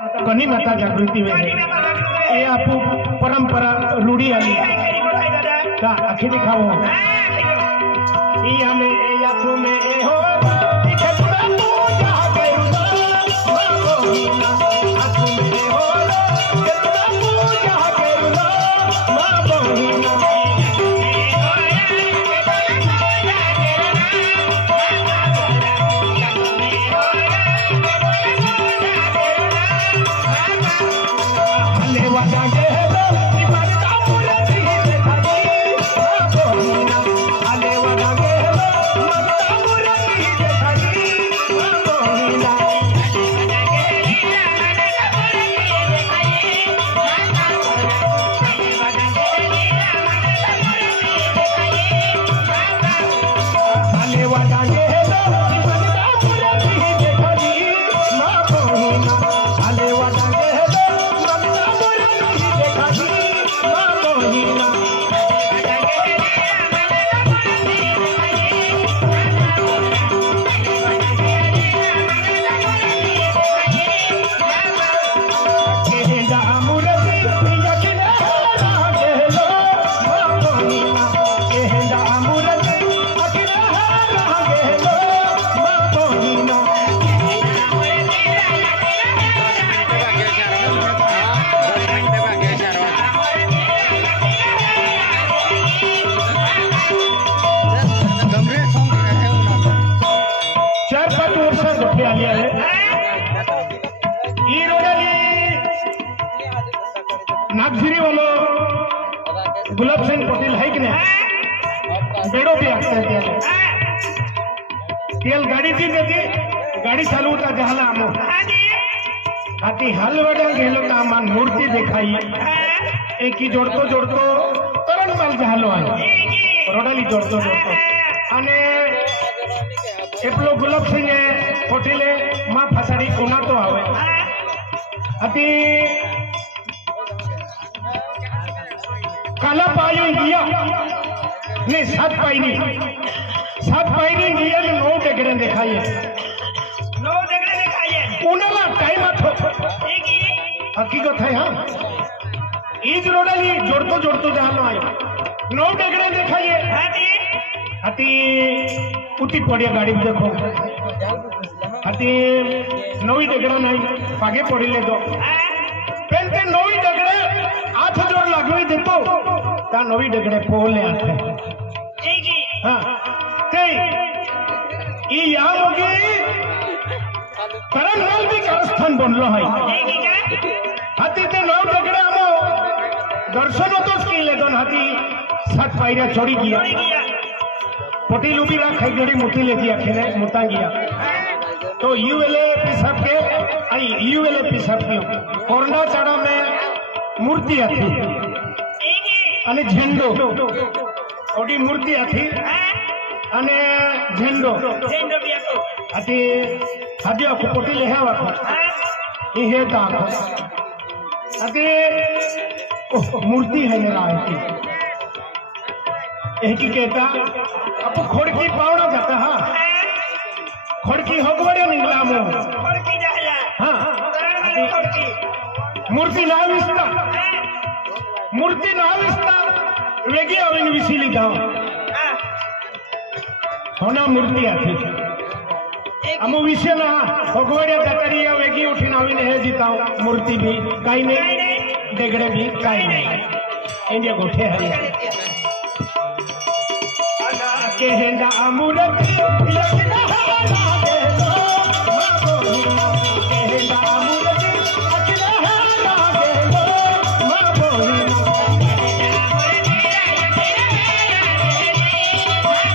कनी माता जागृति में ये आपू परंपरा रूढ़ी आली का आखि दिखाओ या में या तू में हो दिखे पूरा पूजा करूंगा मां बोहिना आंखों में हो दिखे पूरा पूजा करूंगा मां बोहिना नागझिरी वालों गुलाब सिंह पटेल है कि नहीं बेड़ो भी आते हैं तेल गाड़ी थी देती गाड़ी चालू होता जहाला आमो आती हलवड़ा गेलो का मान मूर्ति दिखाई एक ही जोड़तो जोड़तो तरण माल जहालो आयो रोडाली जोड़तो जोड़तो अने एपलो गुलाब सिंह पटेले मां फसाड़ी कोना तो आवे आती काला पाई गया ने सात पाई गया ने 9 डगरे दिखाइए 9 डगरे दिखाइए उनला टाइम आथो हकीकत है हां इज रोडाली जोड़तो जोड़तो जानो आयो 9 डगरे दिखाइए अति उठी पड़िया गाड़ी में देखो अति 9 डगरा नहीं पागे पड़िले दो पेंटे 9 डगरे 8 जोड़ लगवे देतो ता 9 डगरे पोले आते हां ते ई यहाँ होगी करण माल भी कारस्थान बनलो है हाथी ते 9 डगरे आमो दर्शन तो स्किले दोन हाथी 7 पायरिया चढ़ी गया पटेल उभी रा खाई गड़ी मुठी लेती आखिने मुता गया तो यूएलए पिसाब के आई यूएलए पिसाब के कोरना चाड़ा में मूर्ति आती अने झंडो ओडी मूर्ति आती अने झंडो आती हादिया को पटेल है वाको ये ता आती मूर्ति है मेरा आती एक ही कहता अब खोड़की पावना जाता हाँ खोड़की होगवड़े निकला मो खोड़की जाला हाँ मूर्ति ना विस्ता वेगी अविन विसिली जाओ होना मूर्ति आती अमु विषय ना होगवड़े जातरी या वेगी उठिन अविन है जीताओ मूर्ति भी काई नहीं डेगड़े भी काई नहीं इंडिया गोठे है केहेंदा अमूरती लगना लागे लो मां बोहिना केहेंदा अमूरती लगना लागे लो मां बोहिना केहेंदा